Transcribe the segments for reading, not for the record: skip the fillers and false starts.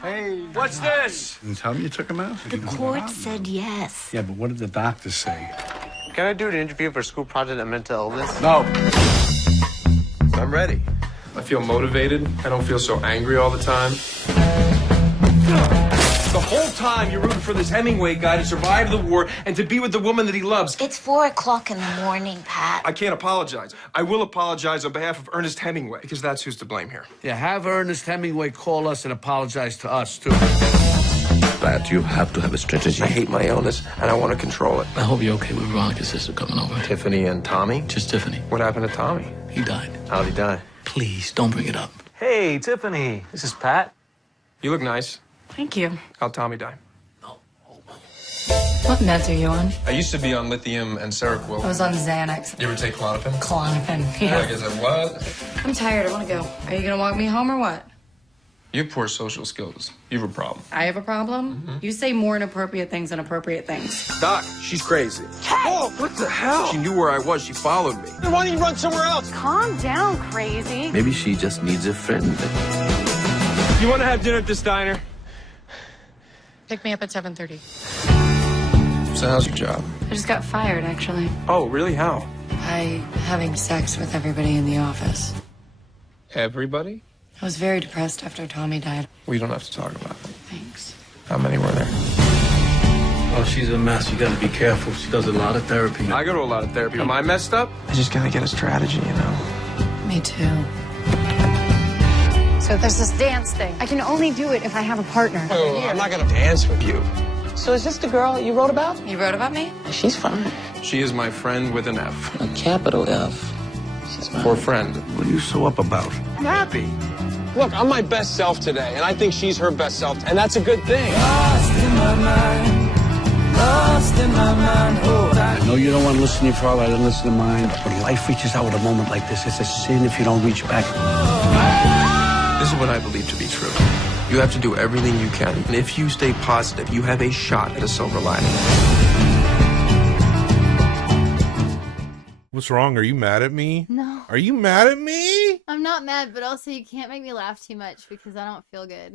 Hey. What's this? Didn't tell me you took him out? The court said yes. Yeah, but what did the doctors say? Can I do an interview for a school project on mental illness? No. I'm ready. I feel motivated. I don't feel so angry all the time. The whole time you're rooting for this Hemingway guy to survive the war and to be with the woman that he loves. It's 4 o'clock in the morning, Pat. I can't apologize. I will apologize on behalf of Ernest Hemingway, because that's who's to blame here. Yeah, have Ernest Hemingway call us and apologize to us, too. Pat, you have to have a strategy. I hate my illness, and I want to control it. I hope you're okay with Veronica's sister coming over. Tiffany and Tommy? Just Tiffany. What happened to Tommy? He died. How'd he die? Please, don't bring it up. Hey, Tiffany. This is Pat. You look nice. Thank you. How'd Tommy die? What meds are you on? I used to be on lithium and Seroquel. I was on Xanax. You ever take Klonopin? Klonopin. I guess I was. I'm tired. I want to go. Are you going to walk me home or what? You have poor social skills. You have a problem. I have a problem? You say more inappropriate things than appropriate things. Doc, she's crazy. Oh, what the hell? She knew where I was. She followed me. Then why don't you run somewhere else? Calm down, crazy. Maybe she just needs a friend. You want to have dinner at this diner? Pick me up at 7:30. So how's your job? I just got fired, actually. Oh, really? How? By having sex with everybody in the office. Everybody? I was very depressed after Tommy died. We don't have to talk about it. Thanks. How many were there? Oh, she's a mess. You gotta be careful. She does a lot of therapy. I go to a lot of therapy. Am I messed up? I just gotta get a strategy, you know? Me too. So there's this dance thing. I can only do it if I have a partner. Oh, I'm not gonna dance with you. So is this the girl you wrote about? You wrote about me? She's fine. She is my friend with an F. A capital F. She's fine. For friend. What are you so up about? I'm happy. Look, I'm my best self today, and I think she's her best self, and that's a good thing. I know you don't want to listen to your father, I don't listen to mine. When life reaches out at a moment like this, it's a sin if you don't reach back. This is what I believe to be true. You have to do everything you can, and if you stay positive, you have a shot at a silver lining. What's wrong? Are you mad at me? No. Are you mad at me? I'm not mad, but also you can't make me laugh too much because I don't feel good.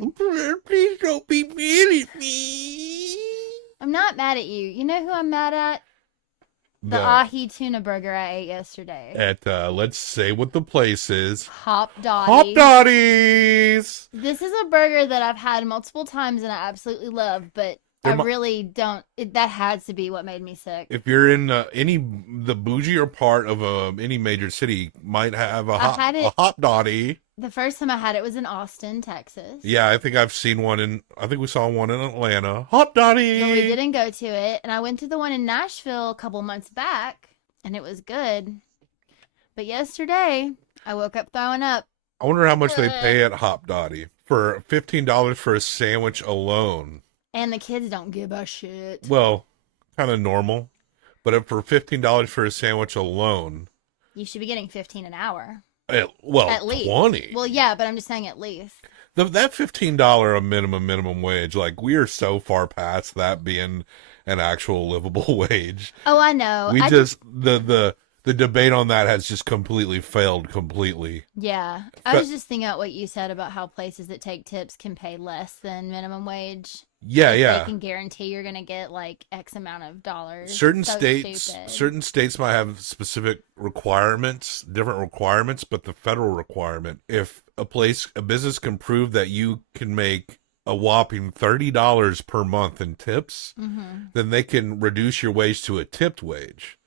Please don't be mad at me. I'm not mad at you. You know who I'm mad at? The ahi tuna burger I ate yesterday. At, let's say what the place is. Hop Dottie. Hop Dotties! This is a burger that I've had multiple times and I absolutely love, but I really don't. That has to be what made me sick. If you're in the bougier part of any major city, might have a Hop Dottie. The first time I had it was in Austin, Texas. Yeah, I think I've seen one I think we saw one in Atlanta. Hop Dottie! But we didn't go to it. And I went to the one in Nashville a couple months back, and it was good. But yesterday, I woke up throwing up. I wonder how much they pay at Hop Dottie for $15 for a sandwich alone. And the kids don't give a shit. Well, kind of normal. But for $15 for a sandwich alone. You should be getting $15 an hour. At least 20. Well, yeah, but I'm just saying at least. That $15 a minimum wage, like we are so far past that being an actual livable wage. Oh, I know. The debate on that has just completely failed completely. Yeah. I was just thinking about what you said about how places that take tips can pay less than minimum wage. Yeah, They can guarantee you're going to get like X amount of dollars. Certain states might have specific requirements, different requirements, but the federal requirement, if a business can prove that you can make a whopping $30 per month in tips, then they can reduce your wage to a tipped wage.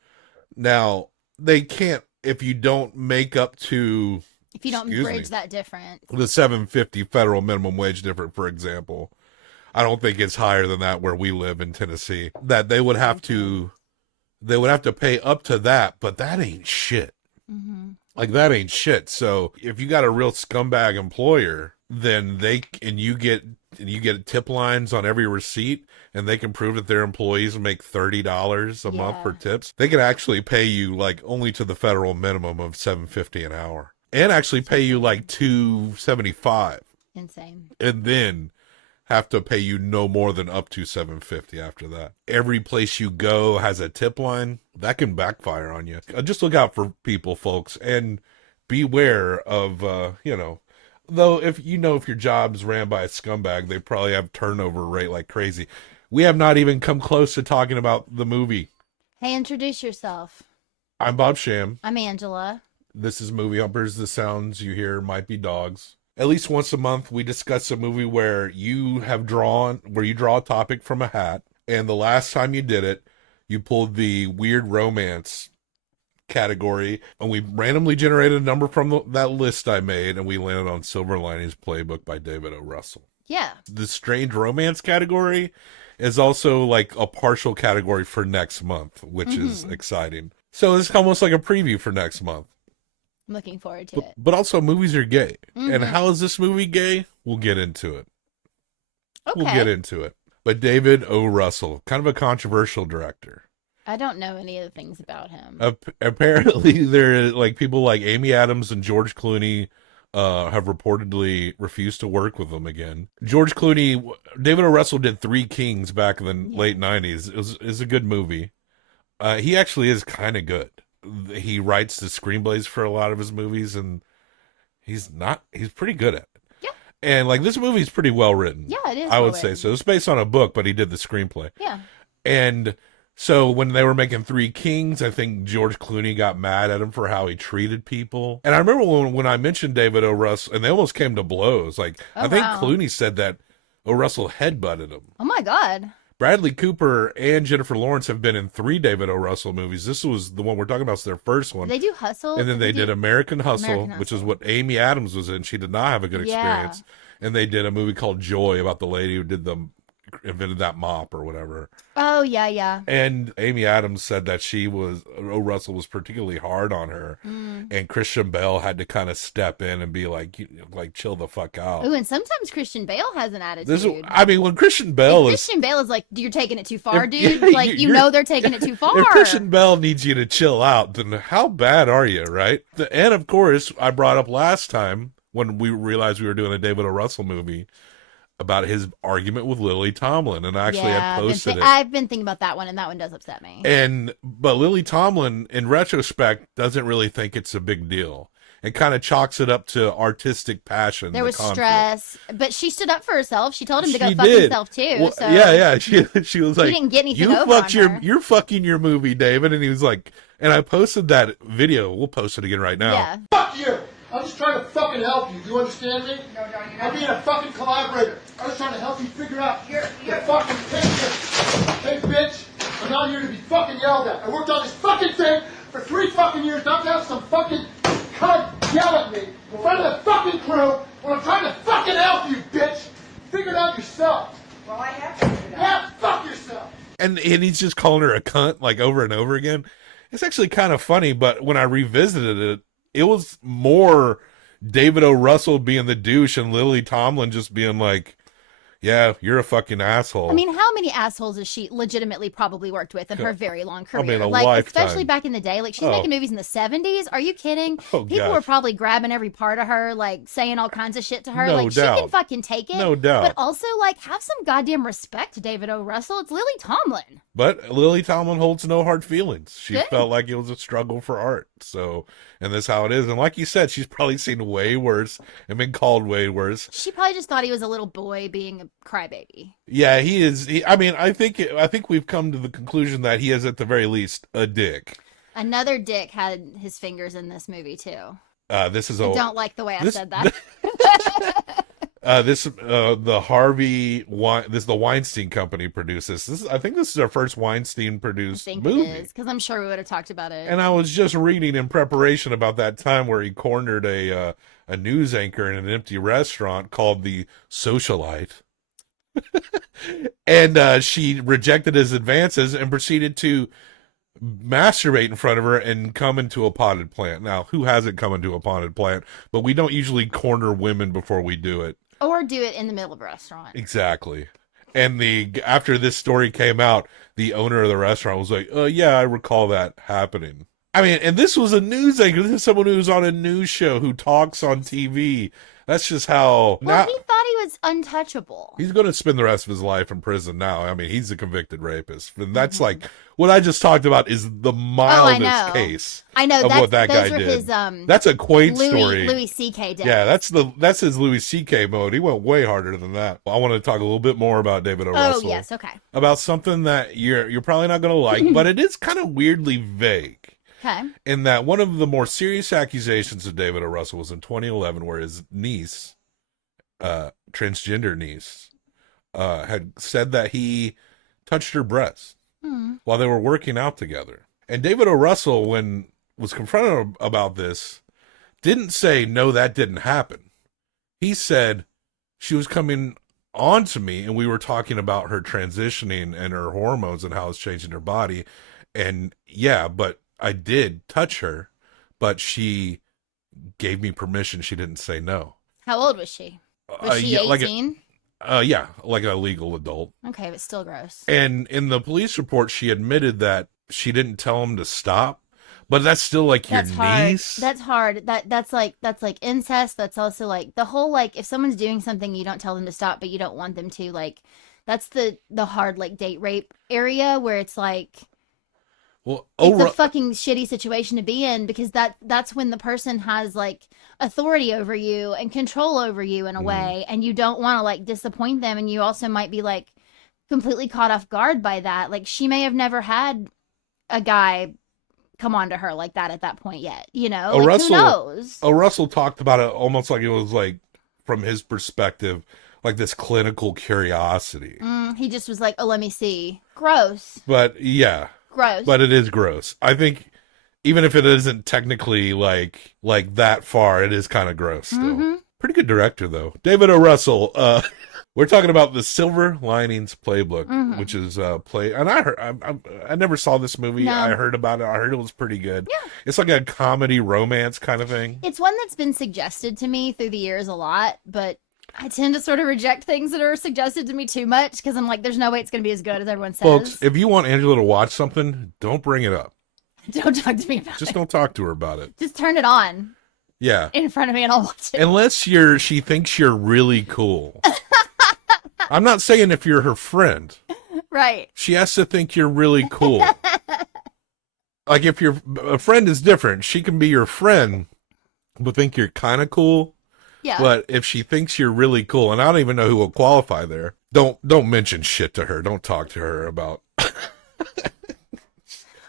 Now, they can't if you don't make up to bridge that difference. The $7.50 federal minimum wage difference, for example. I don't think it's higher than that where we live in Tennessee. That they would have to pay up to that, but that ain't shit. Like that ain't shit. So if you got a real scumbag employer, then you get tip lines on every receipt, and they can prove that their employees make $30 a month for tips. They can actually pay you like only to the federal minimum of $7.50 an hour, and actually pay you like $2.75. Insane. And then have to pay you no more than up to $7.50 after that. Every place you go has a tip line. That can backfire on you. Just look out for people, folks, and beware of, Though, if your job's ran by a scumbag, they probably have turnover rate like crazy. We have not even come close to talking about the movie. Hey, introduce yourself. I'm Bob Sham. I'm Angela. This is Movie Humpers. The sounds you hear might be dogs. At least once a month, we discuss a movie where you draw a topic from a hat, and the last time you did it, you pulled the weird romance category, and we randomly generated a number from that list I made, and we landed on Silver Linings Playbook by David O. Russell. Yeah. The strange romance category is also like a partial category for next month, which is exciting. So it's almost like a preview for next month. I'm looking forward to it. But also, movies are gay. And how is this movie gay? We'll get into it. Okay. We'll get into it. But David O. Russell, kind of a controversial director. I don't know any of the things about him. Apparently, there are like people like Amy Adams and George Clooney have reportedly refused to work with him again. George Clooney, David O. Russell did Three Kings back in the late 90s. It was a good movie. He actually is kind of good. He writes the screenplays for a lot of his movies, and he's pretty good at it. Yeah. And like this movie is pretty well written. Yeah, it is. I would say so. It's based on a book, but he did the screenplay. Yeah. And so when they were making Three Kings, I think George Clooney got mad at him for how he treated people. And I remember when I mentioned David O. Russell, and they almost came to blows. Like, I think Clooney said that O. Russell headbutted him. Oh my God. Bradley Cooper and Jennifer Lawrence have been in 3 David O. Russell movies. This was the one we're talking about. It's their first one. Did they do Hustle? And then they did American Hustle, which is what Amy Adams was in. She did not have a good experience. And they did a movie called Joy about the lady who invented that mop or whatever. Oh, yeah. And Amy Adams said that O. Russell was particularly hard on her. And Christian Bale had to kind of step in and be like chill the fuck out. Ooh, and sometimes Christian Bale has an attitude. When Christian Bale Christian Bale is like, you're taking it too far, dude. Like, you know they're taking it too far. If Christian Bale needs you to chill out, then how bad are you, right? And of course, I brought up last time when we realized we were doing a David O. Russell movie about his argument with Lily Tomlin, and actually I posted it. I've been thinking about that one, and that one does upset me. But Lily Tomlin, in retrospect, doesn't really think it's a big deal. It kind of chalks it up to artistic passion. There was stress, but she stood up for herself. She told him to go fuck did. himself too. Well, so yeah. She was like, he didn't get anything over on her. You're fucking your movie, David. And he was like, and I posted that video. We'll post it again right now. Yeah. Fuck you. I'm just trying to fucking help you. Do you understand me? No, I'm being a fucking collaborator. I was trying to help you figure out the fucking picture. Hey, bitch, I'm not here to be fucking yelled at. I worked on this fucking thing for 3 fucking years, not to have some fucking cunt yell at me in front of the fucking crew when I'm trying to fucking help you, bitch. Figure it out yourself. Well, I have to figure it out. Yeah, fuck yourself. And he's just calling her a cunt like over and over again. It's actually kind of funny, but when I revisited it, it was more David O. Russell being the douche and Lily Tomlin just being like, yeah, you're a fucking asshole. I mean, how many assholes has she legitimately probably worked with in her very long career? I mean, like, especially back in the day. Like, she's making movies in the 70s. Are you kidding? People were probably grabbing every part of her, like, saying all kinds of shit to her. No like, doubt. she can fucking take it. No doubt. But also, like, have some goddamn respect to David O. Russell. It's Lily Tomlin. But Lily Tomlin holds no hard feelings. She Good. felt like it was a struggle for art. So, and that's how it is. And like you said, she's probably seen way worse and been called way worse. She probably just thought he was a little boy being a crybaby. Yeah, he is. I mean, I think we've come to the conclusion that he is at the very least a dick. Another dick had his fingers in this movie too. This is I don't like the way I said that. The the Weinstein Company produced this. I think this is our first Weinstein produced movie. It is, because I'm sure we would have talked about it. And I was just reading in preparation about that time where he cornered a news anchor in an empty restaurant called the Socialite. And she rejected his advances and proceeded to masturbate in front of her and come into a potted plant. Now, who hasn't come into a potted plant? But we don't usually corner women before we do it. Or do it in the middle of a restaurant. Exactly. And after this story came out, the owner of the restaurant was like, yeah, I recall that happening. I mean, and this was a news anchor. This is someone who's on a news show who talks on TV. That's just how... Well, he thought he was untouchable. He's going to spend the rest of his life in prison now. I mean, he's a convicted rapist. And that's like, what I just talked about is the mildest case I know. of what that guy those were did. His, that's a quaint story. Louis C.K. did. Yeah, that's his Louis C.K. mode. He went way harder than that. I want to talk a little bit more about David O. Russell. Oh, yes, okay. About something that you're probably not going to like, but it is kind of weirdly vague. Okay. In that one of the more serious accusations of David O. Russell was in 2011, where his niece, transgender niece, had said that he touched her breast while they were working out together. And David O. Russell, when was confronted about this, didn't say, no, that didn't happen. He said she was coming on to me and we were talking about her transitioning and her hormones and how it's changing her body. And yeah, but I did touch her, but she gave me permission. She didn't say no. How old was she? Was she 18? Yeah, like a legal adult. Okay, but still gross. And in the police report, she admitted that she didn't tell him to stop, but that's still like your niece. That's hard. That's like incest. That's also like the whole, like, if someone's doing something, you don't tell them to stop, but you don't want them to, like, that's the hard, like, date rape area where it's like, well, it's a fucking shitty situation to be in, because that's when the person has, like, authority over you and control over you in a way, and you don't want to, like, disappoint them, and you also might be, like, completely caught off guard by that. Like, she may have never had a guy come on to her like that at that point yet, you know? Like, who knows? Russell talked about it almost like it was, like, from his perspective, like this clinical curiosity. He just was like, oh, let me see. Gross. But yeah. Gross. But it is gross. I think even if it isn't technically like that far, it is kind of gross still. Pretty good director though. David O. Russell. We're talking about The Silver Linings Playbook, which is and I never saw this movie. No. I heard about it. I heard it was pretty good. Yeah. It's like a comedy romance kind of thing. It's one that's been suggested to me through the years a lot, but I tend to sort of reject things that are suggested to me too much, because I'm like, there's no way it's going to be as good as everyone says. Folks, if you want Angela to watch something, don't bring it up. Don't talk to me about it. Just don't talk to her about it. Just turn it on. Yeah. In front of me and I'll watch it. Unless she thinks you're really cool. I'm not saying if you're her friend. Right. She has to think you're really cool. Like, if a friend is different, she can be your friend, but think you're kind of cool. Yeah. But if she thinks you're really cool, and I don't even know who will qualify there, don't mention shit to her. Don't talk to her about.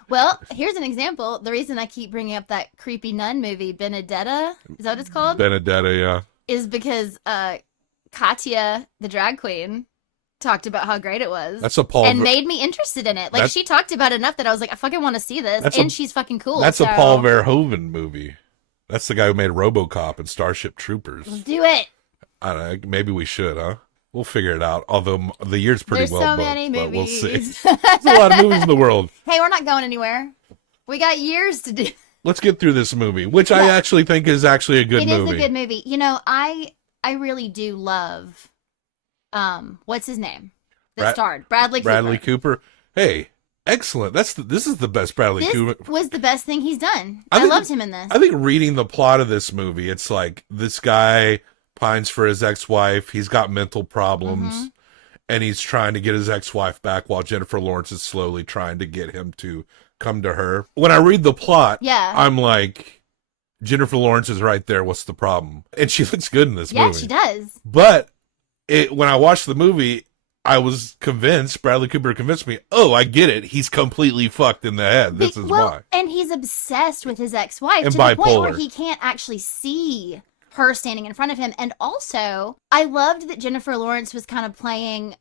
Well, here's an example. The reason I keep bringing up that creepy nun movie, Benedetta, is that what it's called? Benedetta, yeah. Is because Katya, the drag queen, talked about how great it was. That's a Paul and made me interested in it. Like, she talked about it enough that I was like, I fucking want to see this, and she's fucking cool. That's a Paul Verhoeven movie. That's the guy who made RoboCop and Starship Troopers. Let's do it. I don't know. Maybe we should, huh? We'll figure it out. Although the year's pretty There's well so booked, many but movies. we'll see. There's a lot of movies in the world. Hey, we're not going anywhere. We got years to do. Let's get through this movie, which I actually think is actually a good movie. It is a good movie. You know, I really do love, what's his name? That starred Bradley Cooper. Bradley Cooper. Hey, excellent. This is the best Bradley Cooper. This was the best thing he's done. I loved him in this. I think reading the plot of this movie, it's like this guy pines for his ex-wife. He's got mental problems, and he's trying to get his ex-wife back while Jennifer Lawrence is slowly trying to get him to come to her. When I read the plot, I'm like, Jennifer Lawrence is right there. What's the problem? And she looks good in this movie. Yeah, she does. But when I watched the movie, I was convinced, Bradley Cooper convinced me, oh, I get it. He's completely fucked in the head. This is why. And he's obsessed with his ex-wife and to the point where he can't actually see her standing in front of him. And also, I loved that Jennifer Lawrence was kind of playing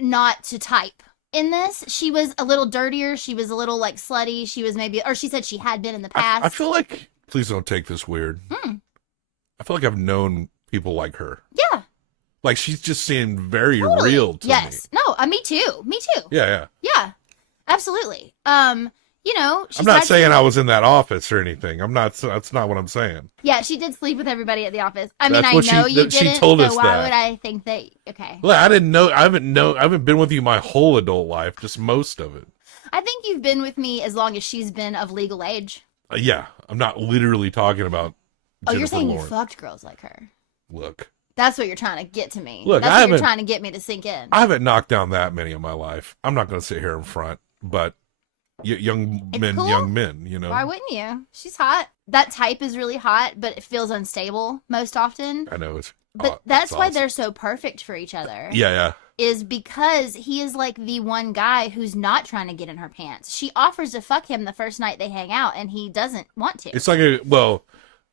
not to type in this. She was a little dirtier. She was a little, like, slutty. She was maybe, or she said she had been in the past. I feel like, please don't take this weird. I feel like I've known people like her. Yeah. Like, she's just seemed very real to me. No, me too. Me too. Yeah. Yeah. Absolutely. You know, I'm not saying I was in that office or anything. That's not what I'm saying. Yeah, she did sleep with everybody at the office. I mean, I That's know what you she didn't, told so us why that. would I think that? Okay. Look, I didn't know. I haven't been with you my whole adult life, just most of it. I think you've been with me as long as she's been of legal age. Yeah, I'm not literally talking about. Oh, Jennifer you're saying Lawrence. you fucked girls like her. Look, That's what you're trying to get to me. Look, That's I what you're haven't- trying to get me to sink in. I haven't knocked down that many in my life. I'm not going to sit here in front, but young It's men, cool. young men, you know. Why wouldn't you? She's hot. That type is really hot, but it feels unstable most often. I know it's. But that's why they're so perfect for each other. Yeah. Is because he is like the one guy who's not trying to get in her pants. She offers to fuck him the first night they hang out, and he doesn't want to. It's like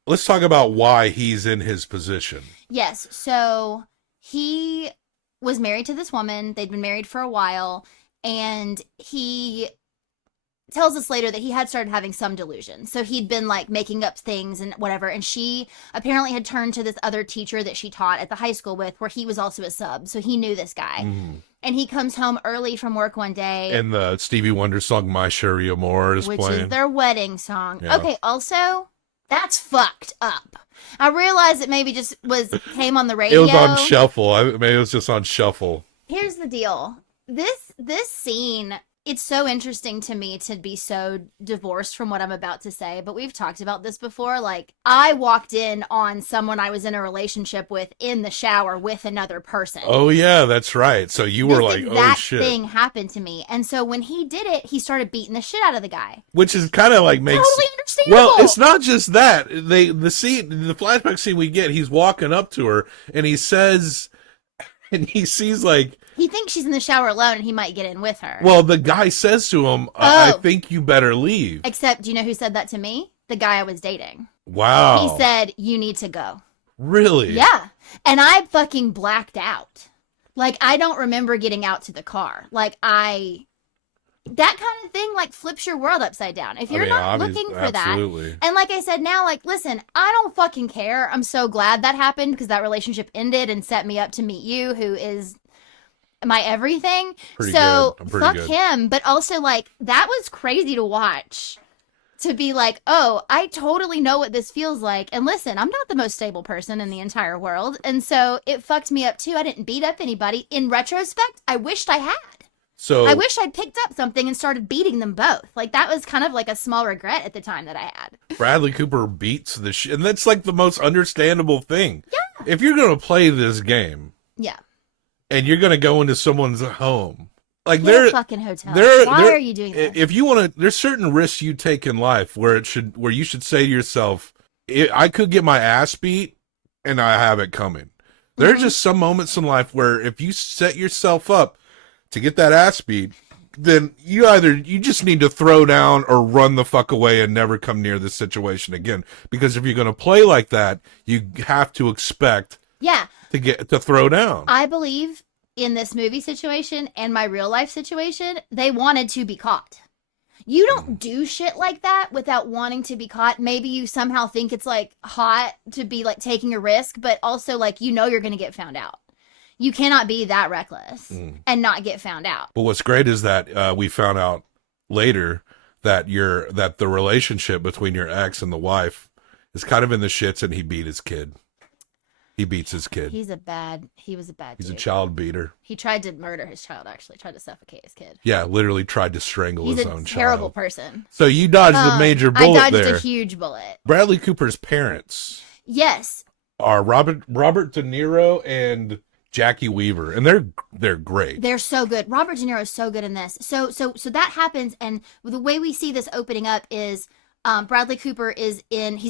let's talk about why he's in his position. Yes. So he was married to this woman. They'd been married for a while, and he tells us later that he had started having some delusion. So he'd been like making up things and whatever. And she apparently had turned to this other teacher that she taught at the high school with, where he was also a sub. So he knew this guy. And he comes home early from work one day. And the Stevie Wonder song "My Sherry Amore" is which playing. is their wedding song. Yeah. Okay, also, that's fucked up. I realized it maybe just came on the radio. It was on shuffle. Maybe it was just on shuffle. Here's the deal. This scene, it's so interesting to me to be so divorced from what I'm about to say, but we've talked about this before. Like, I walked in on someone I was in a relationship with in the shower with another person. Oh yeah, that's right. So you were This like, oh exact shit. thing happened to me. And so when he did it, he started beating the shit out of the guy. Which is kind of like makes Totally understandable. Well, it's not just that. The flashback scene we get, he's walking up to her and he says, and he sees like, He thinks she's in the shower alone and he might get in with her. well, the guy says to him, I think you better leave. Except, do you know who said that to me? The guy I was dating. Wow. He said, you need to go. Really? Yeah. And I fucking blacked out. Like, I don't remember getting out to the car. Like, that kind of thing, like, flips your world upside down. If you're not looking for absolutely. that. And like I said, now, like, listen, I don't fucking care. I'm so glad that happened because that relationship ended and set me up to meet you, who is my everything. Pretty so good. I'm pretty fuck good. him. But also, like, that was crazy to watch. To be like, oh, I totally know what this feels like. And listen, I'm not the most stable person in the entire world. And so it fucked me up too. I didn't beat up anybody. In retrospect, I wished I had. So I wish I'd picked up something and started beating them both. Like, that was kind of like a small regret at the time that I had. Bradley Cooper beats the shit, and that's like the most understandable thing. Yeah. If you're going to play this game, Yeah. and you're going to go into someone's home, like Get a they're fucking hotel. They're, Why they're- are you doing this? If you want to, there's certain risks you take in life where you should say to yourself, I could get my ass beat, and I have it coming. There are just some moments in life where if you set yourself up to get that ass beat, then you just need to throw down or run the fuck away and never come near this situation again. Because if you're going to play like that, you have to expect Yeah. to throw down. I believe in this movie situation and my real life situation, they wanted to be caught. You don't do shit like that without wanting to be caught. Maybe you somehow think it's like hot to be like taking a risk, but also like, you know, you're going to get found out. You cannot be that reckless and not get found out. But what's great is that we found out later that the relationship between your ex and the wife is kind of in the shits, and he beat his kid. He beats his kid. He was a bad He's a dude. child beater. He tried to murder his child, actually. Tried to suffocate his kid. Yeah, literally tried to strangle He's his a own terrible child. person. So you dodged a major bullet I dodged there. a huge bullet. Bradley Cooper's parents Yes. are Robert De Niro and Jackie Weaver, and they're great. They're so good. Robert De Niro is so good in this. So that happens, and the way we see this opening up is Bradley Cooper he's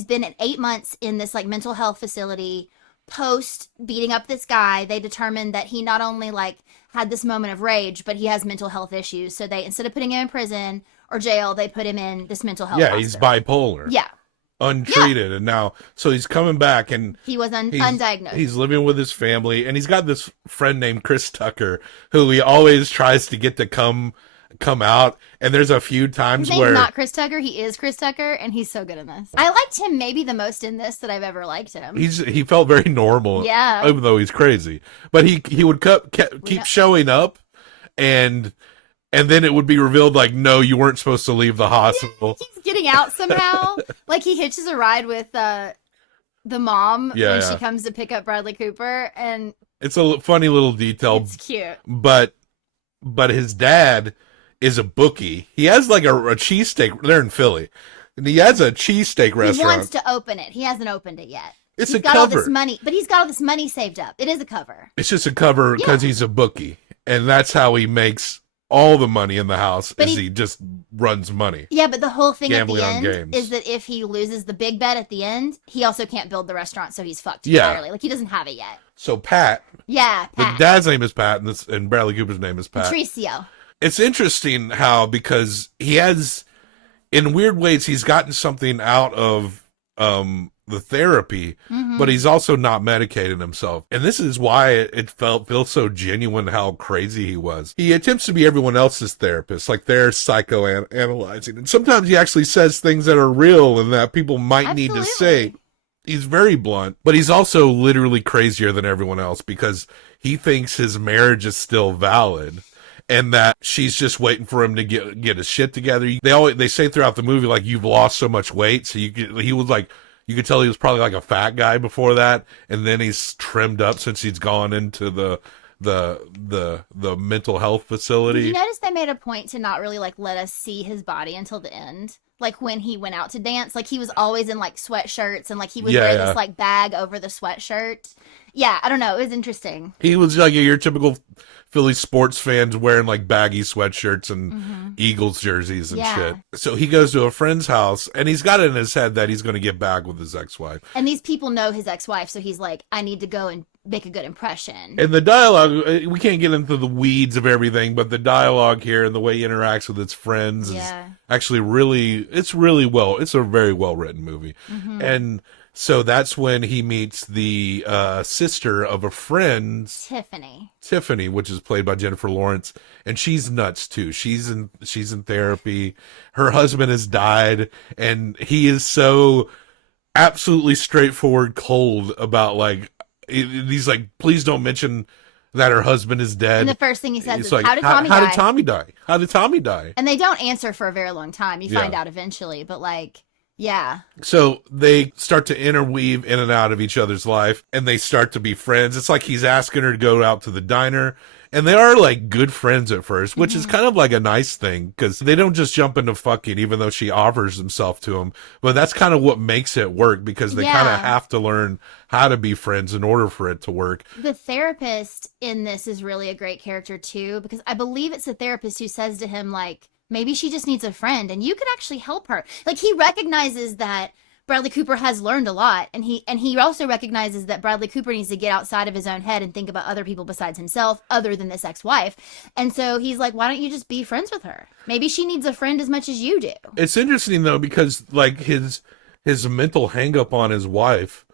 been in 8 months in this like mental health facility. Post beating up this guy, they determined that he not only like had this moment of rage, but he has mental health issues. So they, instead of putting him in prison or jail, they put him in this mental health Yeah, he's hospital. bipolar. Yeah. Untreated, and now so he's coming back, and He was he's undiagnosed. He's living with his family, and he's got this friend named Chris Tucker who he always tries to get to come out. And there's a few times His name's where not Chris Tucker. He is Chris Tucker, and he's so good in this. I liked him maybe the most in this that I've ever liked him. he felt very normal, Yeah. even though he's crazy. But he would keep showing up, and then it would be revealed like, no, you weren't supposed to leave the hospital. He's getting out somehow. Like he hitches a ride with the mom when she comes to pick up Bradley Cooper, and It's a funny little detail. it's cute. But his dad is a bookie. He has like a cheesesteak. They're in Philly, and he has a cheesesteak He restaurant. wants to open it. He hasn't opened it yet. It's he's a got all cover. this money, but he's got all this money saved up. It is a cover. It's just a cover because he's a bookie, and that's how he makes all the money in the house. But he just runs money. Yeah, but the whole thing Gambling at on the end games. is that if he loses the big bet at the end, he also can't build the restaurant, so he's fucked Yeah. entirely. Like he doesn't have it yet. So Pat, Yeah, the Pat. dad's name is Pat, and Bradley Cooper's name is Pat. Patricio. It's interesting how, because he has, in weird ways, he's gotten something out of the therapy, but he's also not medicating himself. And this is why it feels so genuine how crazy he was. He attempts to be everyone else's therapist, like they're psychoanalyzing. And sometimes he actually says things that are real and that people might need to say. He's very blunt, but he's also literally crazier than everyone else because he thinks his marriage is still valid. And that she's just waiting for him to get his shit together. They say throughout the movie, like, you've lost so much weight. So you could tell he was probably like a fat guy before that. And then he's trimmed up since he's gone into the mental health facility. Did you notice they made a point to not really like let us see his body until the end? Like when he went out to dance, like he was always in like sweatshirts and like he would wear this like bag over the sweatshirt. Yeah, I don't know. It was interesting. He was like your typical Philly sports fans wearing like baggy sweatshirts and Eagles jerseys and shit. So he goes to a friend's house and he's got it in his head that he's going to get back with his ex-wife. And these people know his ex-wife, so he's like, I need to go and make a good impression. And the dialogue, we can't get into the weeds of everything, but the dialogue here and the way he interacts with his friends is actually it's a very well written movie. And so that's when he meets the sister of a friend, Tiffany, which is played by Jennifer Lawrence, and she's nuts too. She's in therapy. Her husband has died, and he is so absolutely straightforward, cold about like he's like, please don't mention that her husband is dead. And the first thing he says is, like, how did Tommy die? How did Tommy die? How did Tommy die? And they don't answer for a very long time. You find out eventually, but like, yeah. So they start to interweave in and out of each other's life, and they start to be friends. It's like he's asking her to go out to the diner, and they are like good friends at first, which is kind of like a nice thing because they don't just jump into fucking, even though she offers himself to him. But that's kind of what makes it work because they kind of have to learn how to be friends in order for it to work. The therapist in this is really a great character too, because I believe it's the therapist who says to him, like, maybe she just needs a friend and you could actually help her. Like, he recognizes that Bradley Cooper has learned a lot, and he also recognizes that Bradley Cooper needs to get outside of his own head and think about other people besides himself, other than this ex-wife. And so he's like, why don't you just be friends with her? Maybe she needs a friend as much as you do. It's interesting though, because like his mental hang up on his wife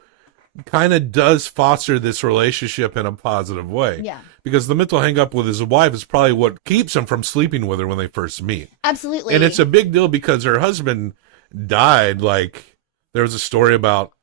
kind of does foster this relationship in a positive way. Yeah. Because the mental hang up with his wife is probably what keeps him from sleeping with her when they first meet. Absolutely. And it's a big deal because her husband died. Like, there was a story about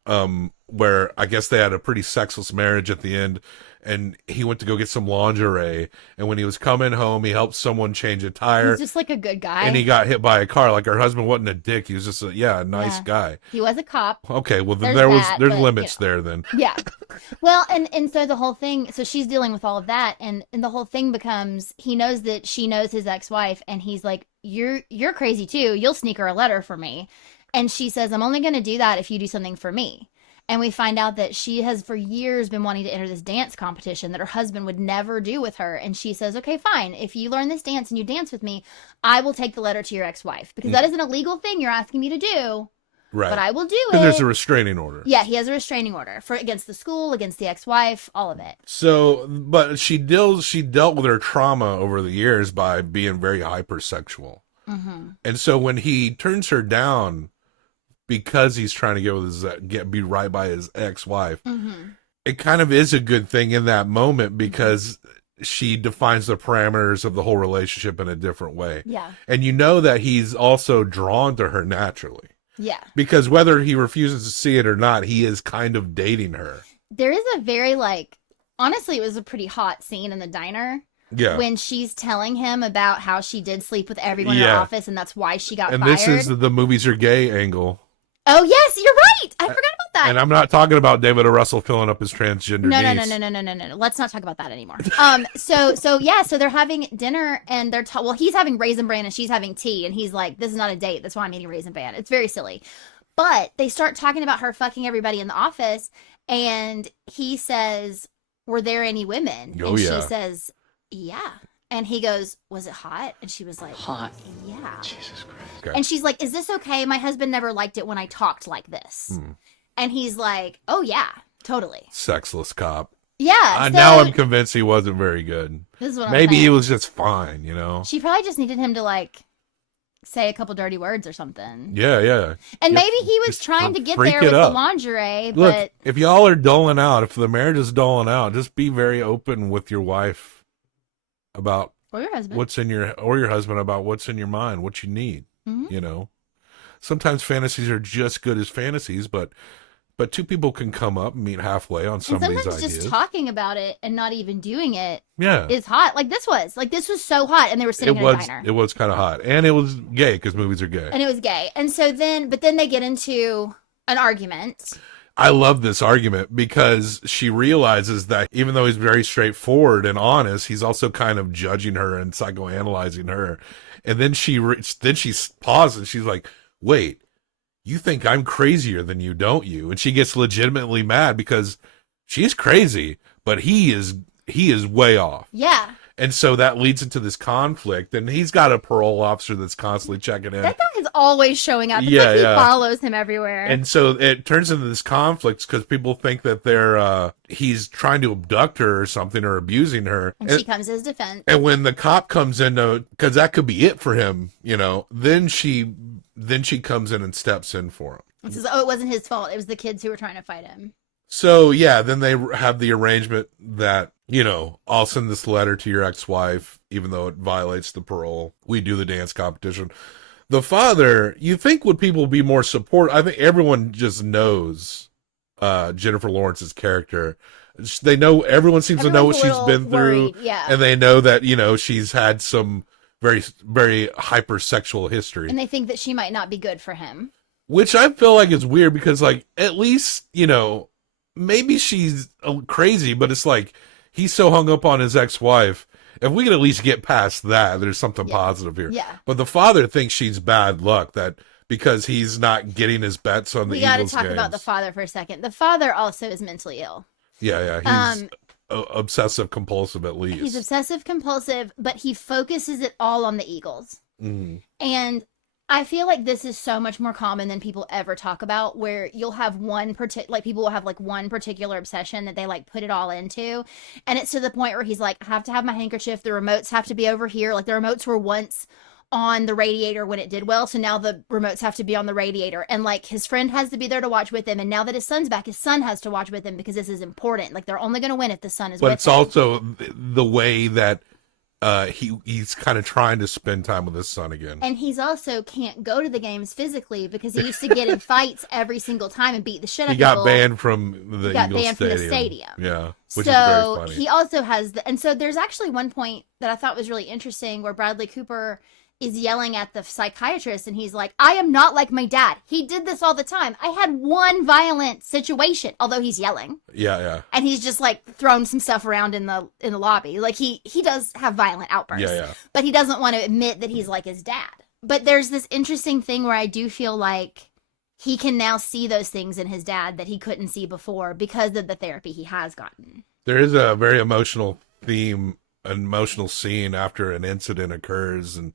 where I guess they had a pretty sexless marriage at the end, and he went to go get some lingerie, and when he was coming home, he helped someone change a tire. He's just like a good guy. And he got hit by a car. Like, her husband wasn't a dick. He was just a nice guy. He was a cop. Okay, well then There's there's limits there then. Yeah. Well, and so the whole thing, so she's dealing with all of that, and the whole thing becomes, he knows that she knows his ex-wife, and he's like, you're crazy too. You'll sneak her a letter for me. And she says, I'm only going to do that if you do something for me. And we find out that she has for years been wanting to enter this dance competition that her husband would never do with her. And she says, okay, fine. If you learn this dance and you dance with me, I will take the letter to your ex-wife. Because that is an illegal thing you're asking me to do. Right. But I will do it. And there's a restraining order. Yeah, he has a restraining order against the school, against the ex-wife, all of it. So, but she dealt with her trauma over the years by being very hypersexual. And so when he turns her down because he's trying to be right by his ex-wife, it kind of is a good thing in that moment because she defines the parameters of the whole relationship in a different way. Yeah. And you know that he's also drawn to her naturally. Yeah. Because whether he refuses to see it or not, he is kind of dating her. There is a very, like, honestly, it was a pretty hot scene in the diner. Yeah. When she's telling him about how she did sleep with everyone in her office and that's why she got fired. And this is the movies are gay angle. Oh, yes, you're right. I forgot about that. And I'm not talking about David O. Russell filling up his transgender niece. No. Let's not talk about that anymore. So they're having dinner and they're he's having Raisin Bran and she's having tea and he's like, this is not a date. That's why I'm eating Raisin Bran. It's very silly. But they start talking about her fucking everybody in the office, And he says, were there any women? Oh, and yeah. she says, yeah. And he goes, was it hot? And she was like, Hot. yeah. Jesus Christ. Okay. And she's like, is this okay? My husband never liked it when I talked like this. And he's like, oh, yeah, totally. Sexless cop. Yeah. Now so I'm convinced he wasn't very good. this is what I'm Maybe he saying. was just fine, you know? She probably just needed him to like say a couple dirty words or something. Yeah, yeah. And Yeah, maybe he was just trying to get freak there it with up. the lingerie, Look, but if y'all are doling out, if the marriage is doling out, just be very open with your wife about or your husband. what's in your husband about what's in your mind, what you need. Mhm. You know, sometimes fantasies are just good as fantasies, but two people can come up and meet halfway on some and of these sometimes ideas. just talking about it and not even doing it Yeah. is hot. Like this was so hot, and they were sitting in a diner. It was kind of hot, and it was gay because movies are gay. And it was gay. And so then they get into an argument. I love this argument because she realizes that even though he's very straightforward and honest, he's also kind of judging her and psychoanalyzing her. And then she pauses and she's like, "Wait, you think I'm crazier than you, don't you?" And she gets legitimately mad because she's crazy, but he is way off. Yeah. And so that leads into this conflict, and he's got a parole officer that's constantly checking in. That guy is always showing up. It's Yeah, like he yeah. follows him everywhere. And so it turns into this conflict because people think that he's trying to abduct her or something or abusing her. And she comes to his defense. And when the cop comes in, because that could be it for him, you know, then she comes in and steps in for him. And says, oh, it wasn't his fault. It was the kids who were trying to fight him. So yeah, then they have the arrangement that, you know, I'll send this letter to your ex-wife, even though it violates the parole. We do the dance competition. The father, you think would people be more support? I think everyone just knows Jennifer Lawrence's character. They know, everyone seems to know what she's been through. Yeah. And they know that, you know, she's had some very, very hypersexual history. And they think that she might not be good for him. Which I feel like is weird because, like, at least, you know, maybe she's crazy, but it's like he's so hung up on his ex-wife. If we could at least get past that, there's something positive here. Yeah. But the father thinks she's bad luck that because he's not getting his bets on the We got to Eagles talk games. about the father for a second. The father also is mentally ill. Yeah, he's obsessive compulsive at least. He's obsessive compulsive, but he focuses it all on the Eagles. Mm-hmm. And I feel like this is so much more common than people ever talk about, where you'll have people will have like one particular obsession that they like put it all into. And it's to the point where he's like, I have to have my handkerchief. The remotes have to be over here. Like the remotes were once on the radiator when it did well. So now the remotes have to be on the radiator. And like his friend has to be there to watch with him. And now that his son's back, his son has to watch with him because this is important. Like they're only going to win if the son is with him. But it's also the way that he's kind of trying to spend time with his son again. And he's also can't go to the games physically because he used to get in fights every single time and beat the shit out of people. He got banned from the Eagles from the stadium. Yeah, which is very funny. He also has and so there's actually one point that I thought was really interesting where Bradley Cooper is yelling at the psychiatrist and he's like, I am not like my dad. He did this all the time. I had one violent situation, although he's yelling. Yeah. And he's just like throwing some stuff around in the lobby. Like he does have violent outbursts. Yeah. But he doesn't want to admit that he's like his dad. But there's this interesting thing where I do feel like he can now see those things in his dad that he couldn't see before because of the therapy he has gotten. There is a very emotional theme, an emotional scene after an incident occurs and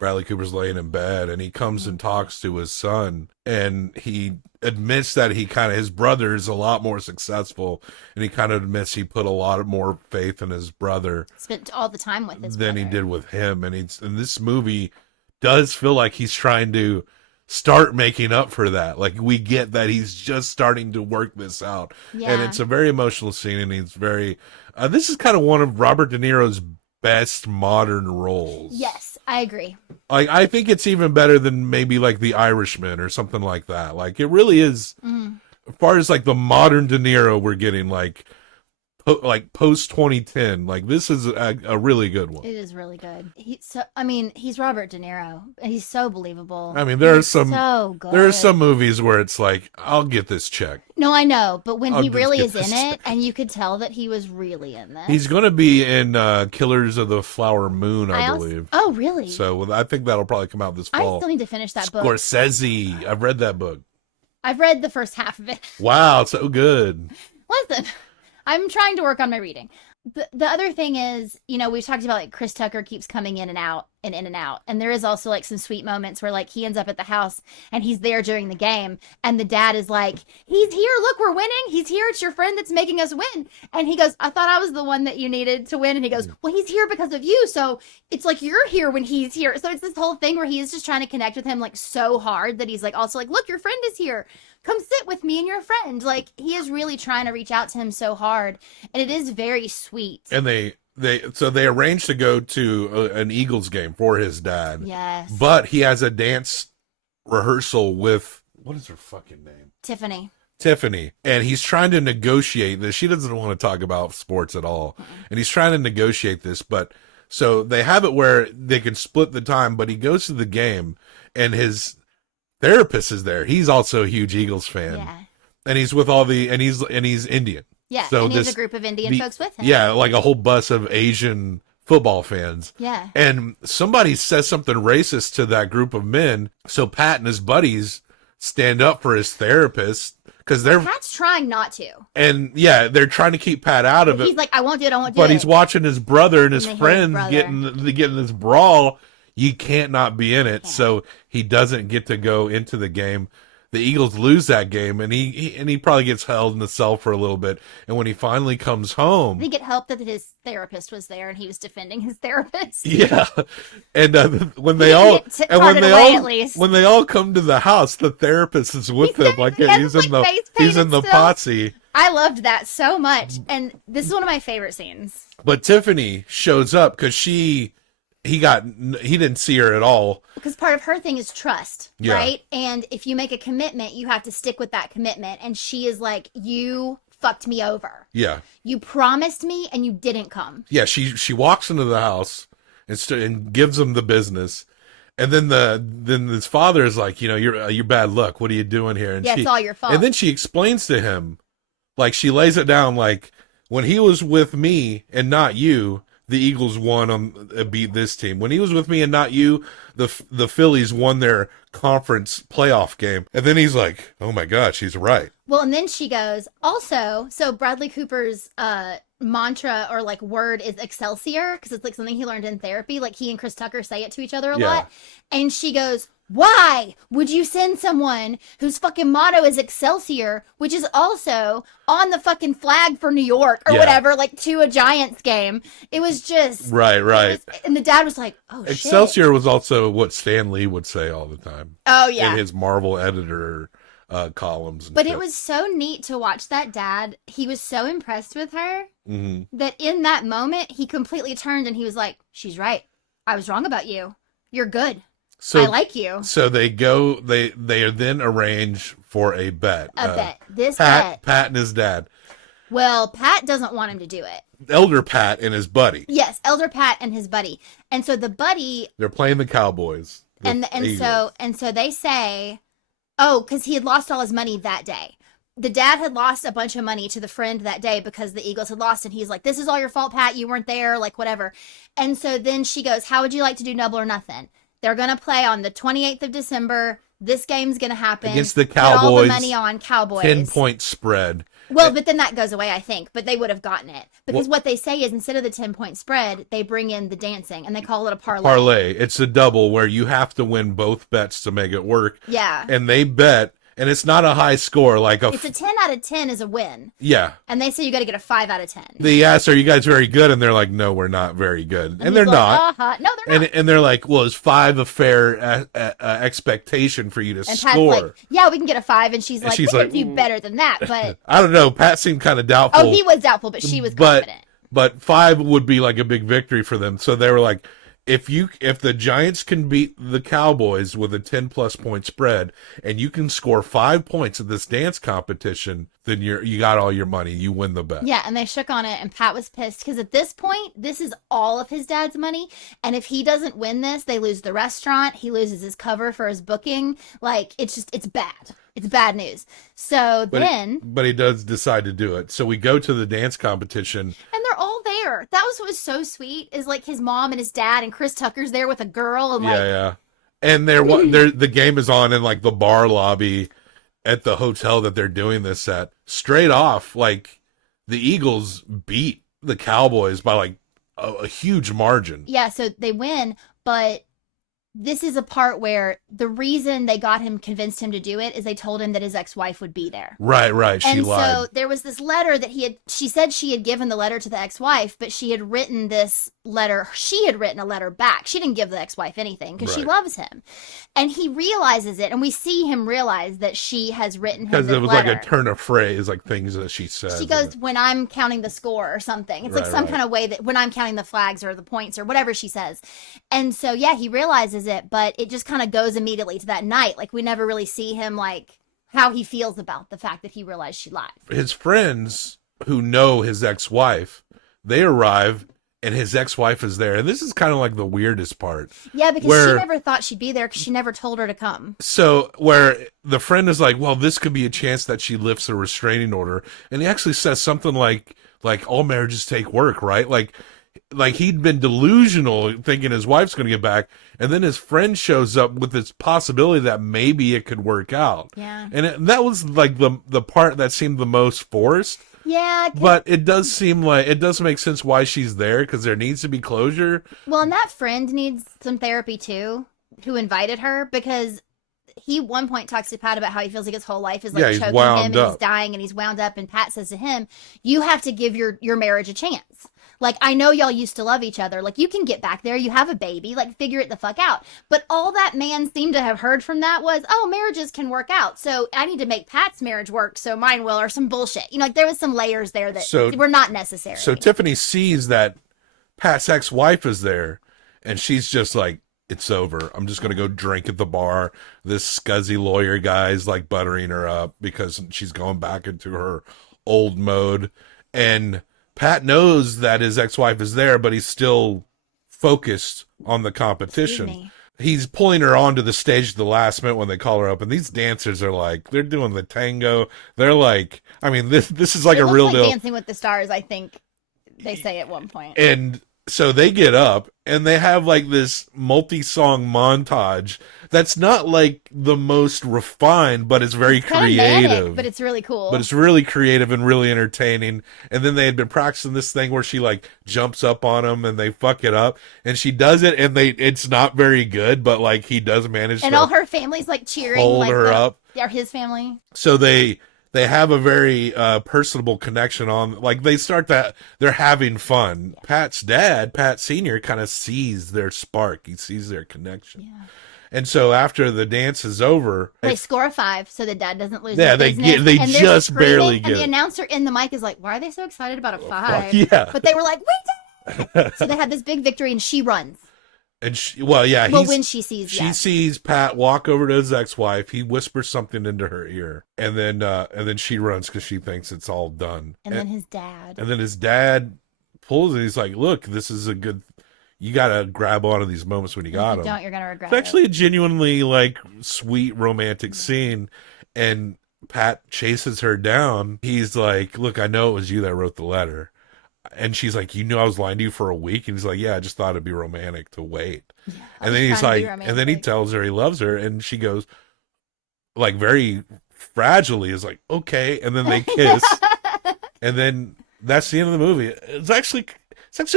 Bradley Cooper's laying in bed and he comes and talks to his son and he admits that his brother is a lot more successful and he kind of admits he put a lot more faith in his brother. Spent all the time with his than brother. he did with him. And this movie does feel like he's trying to start making up for that. Like we get that he's just starting to work this out. Yeah. And it's a very emotional scene and he's very, this is kind of one of Robert De Niro's best modern roles. Yes, I agree. Like I think it's even better than maybe like The Irishman or something like that. Like it really is, as far as like the modern De Niro we're getting, like post 2010, like this is a really good one. It is really good. He's Robert De Niro. And he's so believable. I mean, there are some movies where it's like, I'll get this check. No, I know, but when I'll he just really get is in this it, and you could tell that he was really in this. He's going to be in Killers of the Flower Moon, I believe. Oh, really? So I think that'll probably come out this fall. I still need to finish that book. Scorsese. I've read that book. I've read the first half of it. Wow, so good. Listen, I'm trying to work on my reading. The other thing is, you know, we've talked about like Chris Tucker keeps coming in and out and in and out. And there is also like some sweet moments where like he ends up at the house and he's there during the game. And the dad is like, he's here. Look, we're winning. He's here. It's your friend that's making us win. And he goes, I thought I was the one that you needed to win. And he goes, well, he's here because of you. So it's like you're here when he's here. So it's this whole thing where he is just trying to connect with him like so hard that he's like also like, look, your friend is here. Come sit with me and your friend. Like he is really trying to reach out to him so hard. And it is very sweet. And they arranged to go to an Eagles game for his dad. Yes. But he has a dance rehearsal with, what is her fucking name? Tiffany. And he's trying to negotiate this. She doesn't want to talk about sports at all. And he's trying to negotiate this. But so they have it where they can split the time, but he goes to the game and his therapist is there. He's also a huge Eagles fan. Yeah. And he's with all the, and he's Indian. Yeah, so and he has a group of Indian folks with him. Yeah, like a whole bus of Asian football fans. Yeah. And somebody says something racist to that group of men, so Pat and his buddies stand up for his therapist because Pat's trying not to. And yeah, they're trying to keep Pat out of it. He's like, I won't do it, I won't do it. But he's watching his brother and his And friends brother. getting this brawl. You can't not be in it, so he doesn't get to go into the game. The Eagles lose that game, and he probably gets held in the cell for a little bit. And when he finally comes home, I think it helped that his therapist was there and he was defending his therapist. yeah. And when they all come to the house, the therapist is with them, like he's in the posse. I loved that so much, and this is one of my favorite scenes. But Tiffany shows up because he didn't see her at all. Because part of her thing is trust, Yeah. right? And if you make a commitment, you have to stick with that commitment. And she is like, you fucked me over. Yeah. You promised me and you didn't come. Yeah, she walks into the house and gives him the business. And then his father is like, you know, you're bad luck. What are you doing here? And it's all your fault. And then she explains to him, like she lays it down, like when he was with me and not you, the Eagles beat this team. When he was with me and not you, the Phillies won their conference playoff game. And then he's like, oh my God, she's right. Well, and then she goes, also, so Bradley Cooper's mantra or like word is Excelsior, because it's like something he learned in therapy. Like he and Chris Tucker say it to each other a lot. And she goes, why would you send someone whose fucking motto is Excelsior, which is also on the fucking flag for New York or whatever, like to a Giants game? It was just right. And the dad was like, oh, Excelsior shit. was also what Stan Lee would say all the time. Oh, yeah. In his Marvel editor columns. But it was so neat to watch that dad. He was so impressed with her that in that moment, he completely turned and he was like, she's right. I was wrong about you. You're good. So, I like you. So they then arrange for a bet. Pat and his dad. Well, Pat doesn't want him to do it. Elder Pat and his buddy. Yes, Elder Pat and his buddy. And so the buddy, they're playing the Cowboys. and so they say, oh, because he had lost all his money that day. The dad had lost a bunch of money to the friend that day because the Eagles had lost, and he's like, this is all your fault, Pat. You weren't there, like whatever. And so then she goes, how would you like to do double or nothing? They're going to play on the 28th of December. This game's going to happen. Against the Cowboys. Put all the money on Cowboys. 10-point spread. Well, but then that goes away, I think. But they would have gotten it. Because what they say is instead of the 10-point spread, they bring in the dancing, and they call it a parlay. Parlay. It's a double where you have to win both bets to make it work. Yeah. And they bet, and it's not a high score. Like it's a 10 out of 10 is a win. Yeah. And they say you got to get a 5 out of 10. They ask, are you guys very good? And they're like, no, we're not very good. And they're not. No, they're not. And they're like, well, is 5 a fair expectation for you to and score? Pat's like, yeah, we can get a 5. And she's like, we can do better than that. But I don't know. Pat seemed kind of doubtful. Oh, he was doubtful, but she was confident. But 5 would be like a big victory for them. So they were like, if the Giants can beat the Cowboys with a 10+ point spread, and you can score 5 points at this dance competition, then you got all your money. You win the bet. Yeah, and they shook on it, and Pat was pissed because at this point, this is all of his dad's money, and if he doesn't win this, they lose the restaurant. He loses his cover for his booking. Like it's bad. It's bad news. So but he does decide to do it. So we go to the dance competition, and they're all there. That was what was so sweet. Is like his mom and his dad, and Chris Tucker's there with a girl, and yeah. And the game is on in like the bar lobby at the hotel that they're doing this at. Straight off, like the Eagles beat the Cowboys by like a huge margin. Yeah, so they win, but this is a part where the reason they got him, convinced him to do it, is they told him that his ex-wife would be there. Right. She and lied. so there was this letter that she said she had given the letter to the ex-wife, but she had written this letter. She had written a letter back. She didn't give the ex-wife anything because she loves him. And he realizes it, and we see him realize that she has written him this because it was letter. like a turn of phrase, like things that she says. She goes, when I'm counting the score or something. It's like some kind of way that when I'm counting the flags or the points or whatever she says. And so, yeah, he realizes it, but it just kind of goes immediately to that night. Like, we never really see him, like, how he feels about the fact that he realized she lied. His friends who know his ex-wife, they arrive and his ex-wife is there. And this is kind of like the weirdest part. Yeah, because she never thought she'd be there because she never told her to come. So where the friend is like, well, this could be a chance that she lifts a restraining order. And he actually says something like all marriages take work, right? Like he'd been delusional thinking his wife's going to get back. And then his friend shows up with this possibility that maybe it could work out. Yeah. And that was like the part that seemed the most forced. Yeah. But it does seem like it does make sense why she's there, because there needs to be closure. Well, and that friend needs some therapy too, who invited her, because he at one point talks to Pat about how he feels like his whole life is like choking him and he's dying and he's wound up. And Pat says to him, you have to give your marriage a chance. Like, I know y'all used to love each other. Like, you can get back there. You have a baby. Like, figure it the fuck out. But all that man seemed to have heard from that was, oh, marriages can work out. So I need to make Pat's marriage work so mine will, or some bullshit. You know, like, there was some layers there that were not necessary. So Tiffany sees that Pat's ex-wife is there, and she's just like, it's over. I'm just going to go drink at the bar. This scuzzy lawyer guy's like buttering her up because she's going back into her old mode. And Pat knows that his ex-wife is there, but he's still focused on the competition. He's pulling her onto the stage at the last minute when they call her up, and these dancers are like, they're doing the tango. They're like, I mean, this is like a real deal. Dancing with the Stars, I think they say at one point. And so they get up and they have like this multi-song montage that's not like the most refined, but it's very creative. Manic, but it's really cool. But it's really creative and really entertaining. And then they had been practicing this thing where she like jumps up on him and they fuck it up. And she does it and it's not very good, but like he does manage and to all her family's like cheering. Hold like her up. Yeah, his family. So they have a very personable connection on, like they start that they're having fun. Pat's dad, Pat Sr., kind of sees their spark. He sees their connection. Yeah. And so after the dance is over, they score a 5 so the dad doesn't lose. Yeah, his they and just barely get. And the announcer in the mic is like, "Why are they so excited about a 5?" Yeah. But they were like, "Wait!" So they had this big victory, and she runs. And when she sees, she sees Pat walk over to his ex-wife. He whispers something into her ear, and then she runs because she thinks it's all done. And then his dad pulls it. He's like, "Look, this is a good. You gotta grab onto these moments when you got them. Don't, you're gonna regret It's actually a genuinely like sweet romantic scene." And Pat chases her down. He's like, "Look, I know it was you that wrote the letter." And she's like, "You knew I was lying to you for a week?" And he's like, "Yeah, I just thought it'd be romantic to wait." Yeah, and then he's like, and then he tells her he loves her, and she goes, like very fragilely, is like, "Okay." And then they kiss, and then that's the end of the movie. It's actually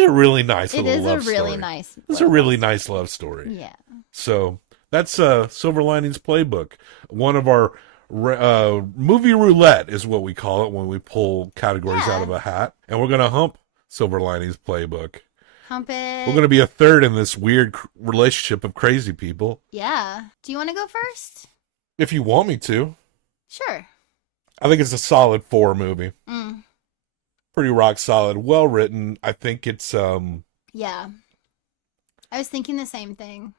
a really nice little love story. It's a really nice love story. Yeah. So that's Silver Linings Playbook. One of our movie roulette is what we call it when we pull categories out of a hat, and we're gonna hump Silver Linings Playbook. Hump it. We're gonna be a third in this weird relationship of crazy people. Yeah. Do you want to go first? If you want me to. Sure. I think it's a solid 4 movie. Mm. Pretty rock solid, well written. I think it's Yeah. I was thinking the same thing.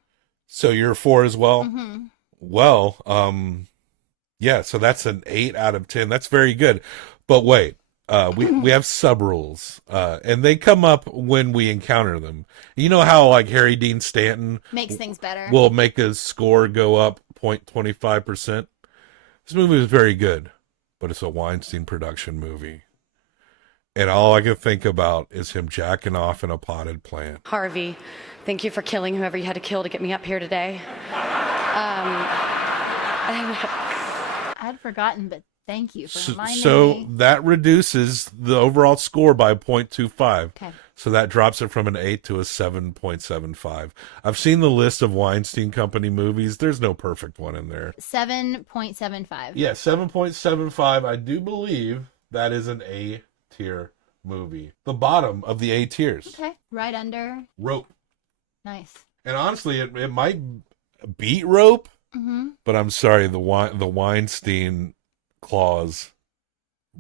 So you're a 4 as well? Mm-hmm. Well, yeah, so that's an 8 out of 10. That's very good. But wait, we have sub rules, and they come up when we encounter them. You know how like Harry Dean Stanton makes things better. Will make his score go up 0.25%. This movie is very good, but it's a Weinstein production movie. And all I can think about is him jacking off in a potted plant. Harvey, thank you for killing whoever you had to kill to get me up here today. I had forgotten, but Thank you for reminding So me. that reduces the overall score by 0.25. Okay. So that drops it from an 8 to a 7.75. I've seen the list of Weinstein Company movies. There's no perfect one in there. 7.75. Yeah, 7.75. I do believe that is an A tier movie. The bottom of the A tiers. Okay. Right under. Rope. Nice. And honestly, it might beat Rope, Mm-hmm. but I'm sorry, the Weinstein clause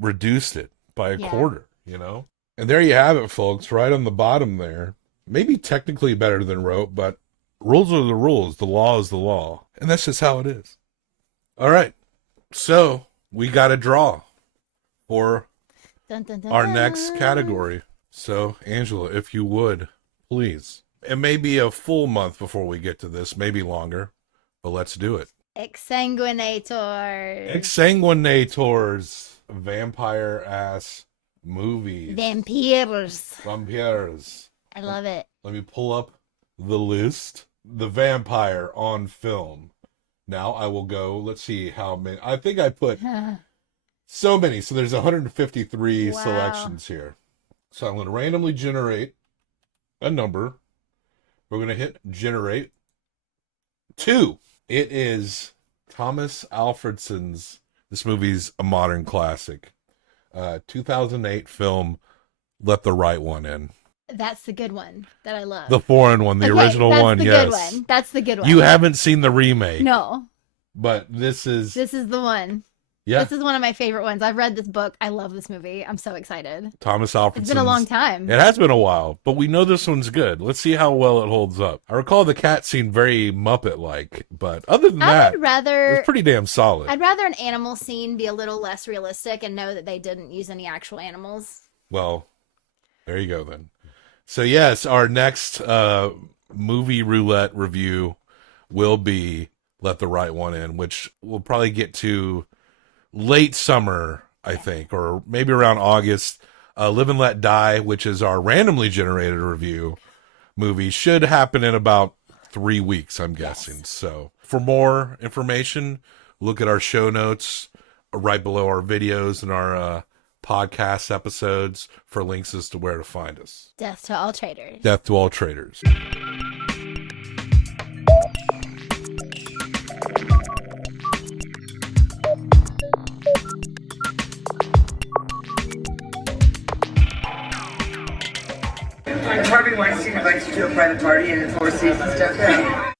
reduced it by a quarter, you know? And there you have it, folks, right on the bottom there. Maybe technically better than Rope, but rules are the rules. The law is the law. And that's just how it is. All right. So we got a draw for Dun, dun, dun, our dun. next category. So, Angela, if you would, please. It may be a full month before we get to this, maybe longer, but let's do it. Exsanguinator. Exsanguinators, vampire-ass movies. Vampires. Vampires. I love it. Let me pull up the list. The Vampire on Film. Now I will go, let's see how many. I think I put so many. So there's 153 Wow. selections here. So I'm going to randomly generate a number. We're going to hit generate 2. It is Thomas Alfredson's, this movie's a modern classic, 2008 film, Let the Right One In. That's the good one that I love. The foreign one, the original that's one, the yes. good one. That's the good one. You haven't seen the remake. No. But this is The one. Yeah. This is one of my favorite ones. I've read this book. I love this movie. I'm so excited. Thomas Alfredson. It's been a long time. It has been a while, but we know this one's good. Let's see how well it holds up. I recall the cat scene very Muppet-like, but other than that, I'd rather it's pretty damn solid. I'd rather an animal scene be a little less realistic and know that they didn't use any actual animals. Well, there you go then. So yes, our next movie roulette review will be Let the Right One In, which we'll probably get to late summer, I think, or maybe around August. Live and Let Die, which is our randomly generated review movie, should happen in about 3 weeks, I'm guessing. So for more information, look at our show notes right below our videos and our podcast episodes for links as to where to find us. Death to all traitors. Death to all traitors. Harvey Weinstein would like to do a private party in the Four Seasons downtown.